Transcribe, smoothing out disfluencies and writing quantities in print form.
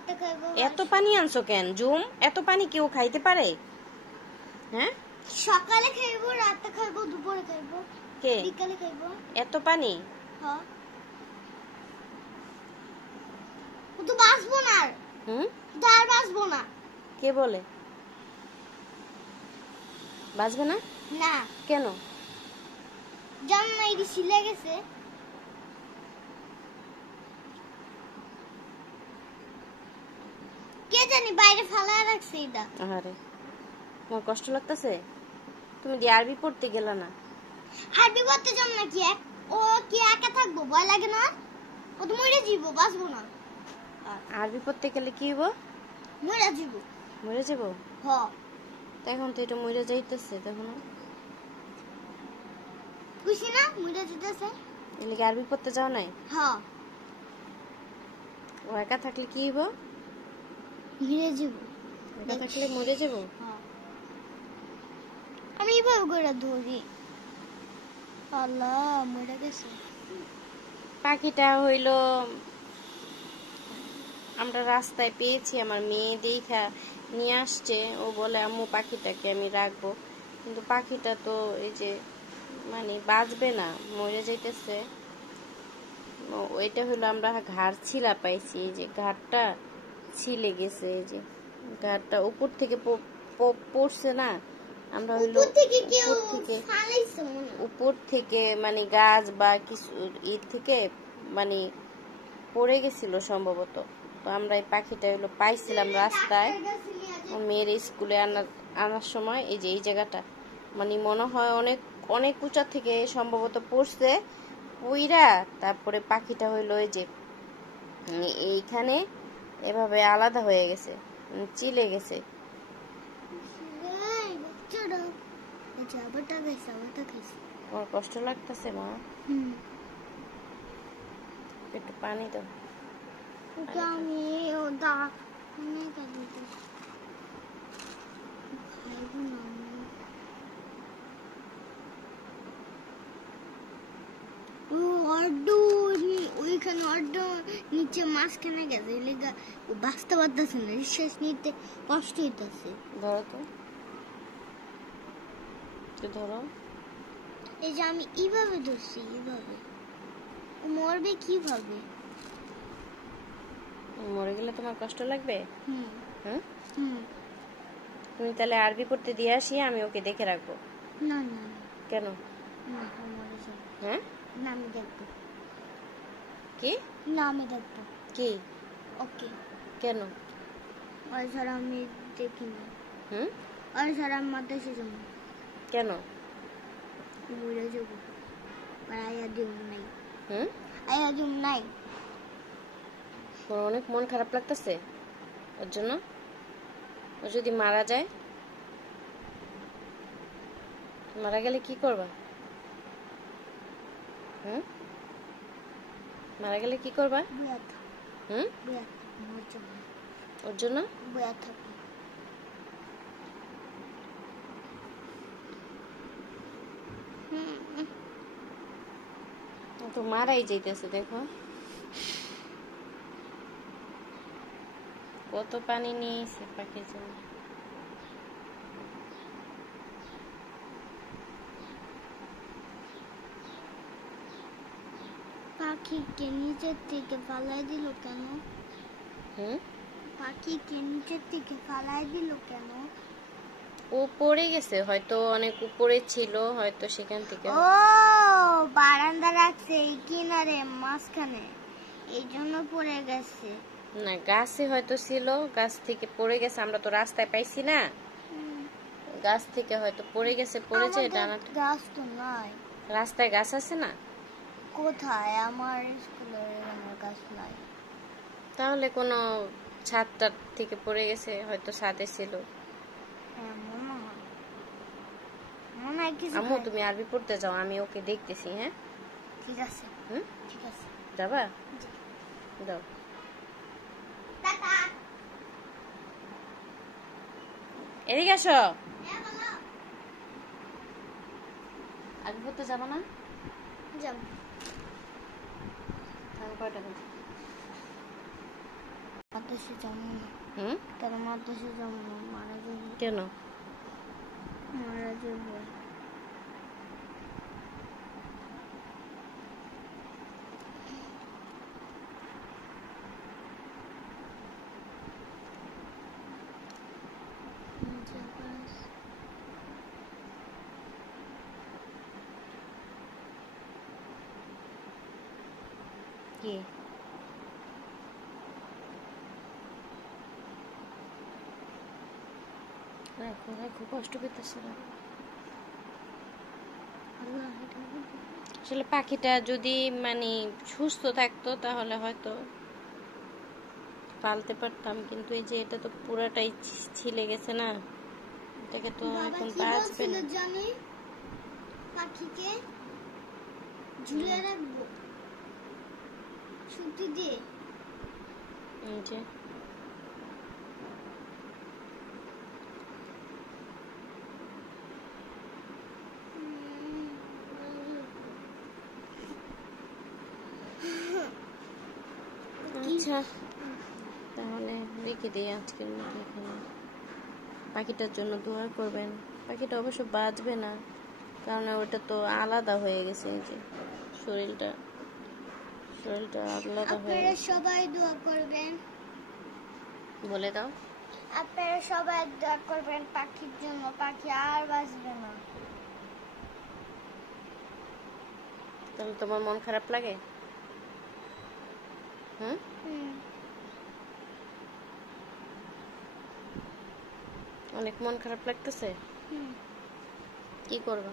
রাতে খাইবো। এত পানি আনছো কেন জুম? এত পানি কেউ খাইতে পারে? হ্যাঁ, সকালে খাইবো, রাতে খাইবো, দুপুরে খাইবো, কে বিকালে খাইবো। এত পানি? হ্যাঁ, ও তো বাঁচবো না। আর বাঁচবো না। কে বলে বাঁচবে না? না। কেন? জানো না, এটি ছিলে গেছে। কে জানি বাইরে ফালায় রাখছে এটা। আরে তোমার কষ্ট লাগতেছে? তুমি দিয়ে আরবি পড়তে গেলা না? আরবি পড়তে যাম না কি? ও কি একা থাকবো? ভয় লাগে না? ও তো মরে যাবো, বাঁচবো না। আরবি পড়তে গেলে কি হইব? মরে যাবো। মরে যাবো? হ্যাঁ, এখন তো এটা মরে যাইতেছে। তখন খুশি না মরে যেতেছে? এলে কি আরবি পড়তে যাও নাই? হ্যাঁ, ও একা থাকলে কি হইব? মরে যাবো। একা থাকলে মরে যাবো? হ্যাঁ, আমি এইভাবে করে ধরি। আল্লাহ, মরে গেছে। পাখিটা হইলো আমরা রাস্তায় পেয়েছি, আমার মেয়ে দেখা নিয়ে আসছে। ও বলে আম্মু পাখিটাকে আমি রাখবো, কিন্তু পাখিটা তো এই যে মানে বাঁচবে না, মরে যাইতেছে। ওইটা হলো আমরা ঘাড় ছিলা পাইছি, এই যে ঘাড়টা ছিলে গেছে, এই যে ঘাড়টা উপর থেকে পড়ছে না। আমরা হইলো উপর থেকে মানে গাছ বা কিছু এর থেকে মানে পড়ে গেছিল সম্ভবত। তো আমরা এই পাখিটা হলো পাইছিলাম রাস্তায় মেয়ের স্কুলে আনার সময়। এই যে এই জায়গাটা মানে মনে হয় অনেক অনেক উঁচা থেকে সম্ভবত পড়ছে ওইরা। তারপরে পাখিটা হইলো এই যে এইখানে এভাবে আলাদা হয়ে গেছে, চিলে গেছে। আমার কষ্ট লাগতেছে মা, একটু পানি দাও। ওইখানে নিচে মাঝখানে গেছে, বাঁচতে পারতেছে না, নিঃশ্বাস নিতে কষ্ট হইতেছে। ধরো তো, ধরো। এই যে আমি এইভাবে ধরছি, এইভাবে মরবে কিভাবে? মরে গেলে তোমার কষ্ট লাগবে? হুম। তুমি তাহলে আরবি পড়তে দিয়ে আসি, আমি ওকে দেখে রাখবো। না না। কেন? না, মরে যাবে। হ্যাঁ, না আমি দেখবো। কি? না আমি দেখবো। কি? ওকে। কেন? ওই ছাড়া আমি দেখি না। ওই ছাড়া আমি মাদ্রাসা যাবো। কেন? মরে যাবো। আর আয়া দিম নাই। আয়া দিম নাই। অনেক মন খারাপ লাগতেছে ওর জন্য। ও যদি মারা যায়, মারা গেলে কি করবা? মারা গেলে কি করবা? ওর জন্য তো মারাই যাইতেছে। দেখো কত পানি নিয়েছে পাখির জন্য। পাখিকে নিচের থেকে ফালাই দিল কেন? পাখিকে নিচের থেকে ফালাই দিল কেন? ও পড়ে গেছে, হয়তো অনেক উপরে ছিল, হয়তো সেখান থেকে। ও বারান্দা রাখছে এই কিনারে মাঝখানে, এই জন্য পড়ে গেছে। না, গাছে হয়তো ছিল, গাছ থেকে পড়ে গেছে। আমরা তো রাস্তায় পাইছি না, গাছ থেকে হয়তো পড়ে গেছে, পড়েছে ডানাটা। গাছ তো নাই রাস্তায়, গাছ আছে না? কোথায়? আমার স্কুলের গাছ নাই। তাহলে কোনো ছাদটা থেকে পড়ে গেছে, হয়তো ছাদে ছিল। আম্মু তুমি আরবি পড়তে যাও, আমি ওকে দেখতেছি। হ্যাঁ ঠিক আছে। ঠিক আছে, যাবা? যাও। এদিকে আসো। আরবি পড়তে যাবো না? যাবো। কয়টা? দেশে যাবো না। হুম? তার মা দেশে যাবো না, মারা যাবো। কেন? মারা যাবো। কি? রাখো রাখো, কষ্ট পেতেছে না। আসলে পাখিটা যদি মানে সুস্থ থাকতো তাহলে হয়তো পালতে পারতাম, কিন্তু এই যে এটা তো পুরাটাই ছিলে গেছে না, এটাকে তো এখন বাঁচবে না। জানি পাখিকে ঝুলে রাখবো সুতি দিয়ে। এই যে আচ্ছা, তাহলে রেখে দিই আজকের মতো এখানে। পাখিটার জন্য দোয়া করবেন। পাখিটা অবশ্য বাঁচবে না, কারণ ওটা তো আলাদা হয়ে গেছে, এই যে শরীরটা আলাদা হয়ে আপনারা গেছে। সবাই দোয়া করবেন। বলে দাও। আপনারা সবাই দোয়া করবেন পাখির জন্য, পাখি আর বাঁচবে না। তাহলে তোমার মন খারাপ লাগে? হুম? অনেক মন খারাপ লাগতেছে? কি করবা?